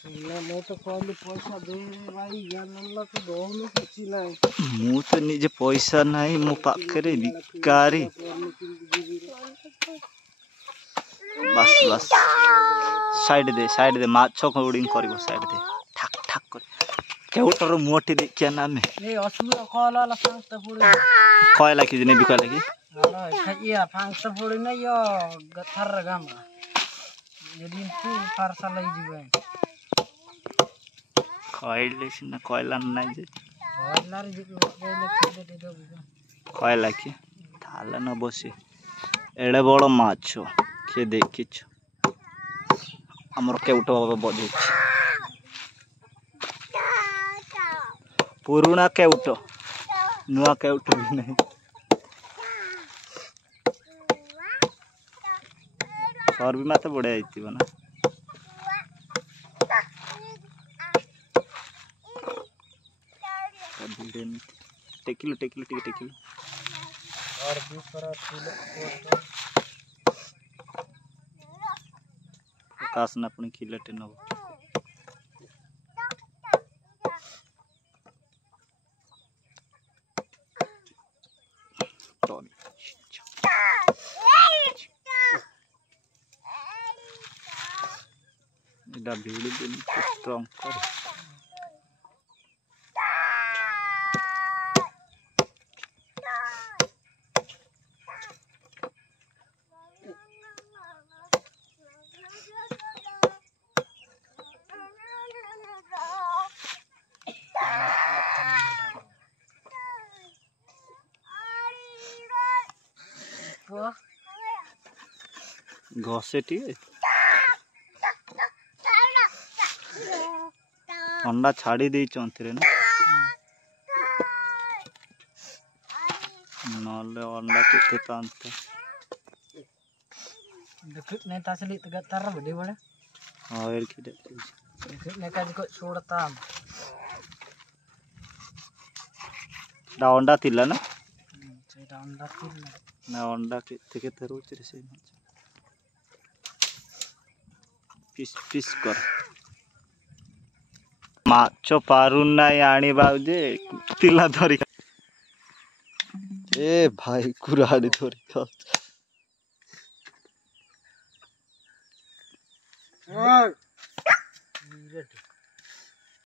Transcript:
मैं तो कहली पैसा दे भाई ज्ञान तो दौनु किछि नाही मु तो निजे पैसा नाही मो पाखरे भिकारी बस बस साइड दे माछ कोडिंग करबो साइड दे ठाक ठाक कर केउटर मोटी देखिया ना में ए असुर कॉल फांगता पुडी कयला कि ने बिका लागि खइया फांगता पुडी न यो गथर गाम यदि तू फारसा लई जिबे कयले सिना कयला नै जे कयलार कयले खेले दे कयला कि थाला न बसी एडे बड़ माछ के देखिछ हमर केउट बाबा बजे पुरुना केउट नुआ केउट भी नहीं और भी माते बड़े आइती बना टेकिलो और दूसरा कास ना अपनी खिलटे न इदा भीड़ दिन स्ट्रांग कर घसे टी अंडा छाड़ी दे चंतरे ना नले अंडा केते तांते देखित ने तासली तग तर बड़ी बड़े और की देखित ने का को छोड़ता डा अंडा तिला ना सेटा अंडा तिला ना अंडा केते रोच रे से पीस पीस कर माछ पारु नाई आनी बाउजे तिला धरी ए भाई कुराड़ी धरी ओय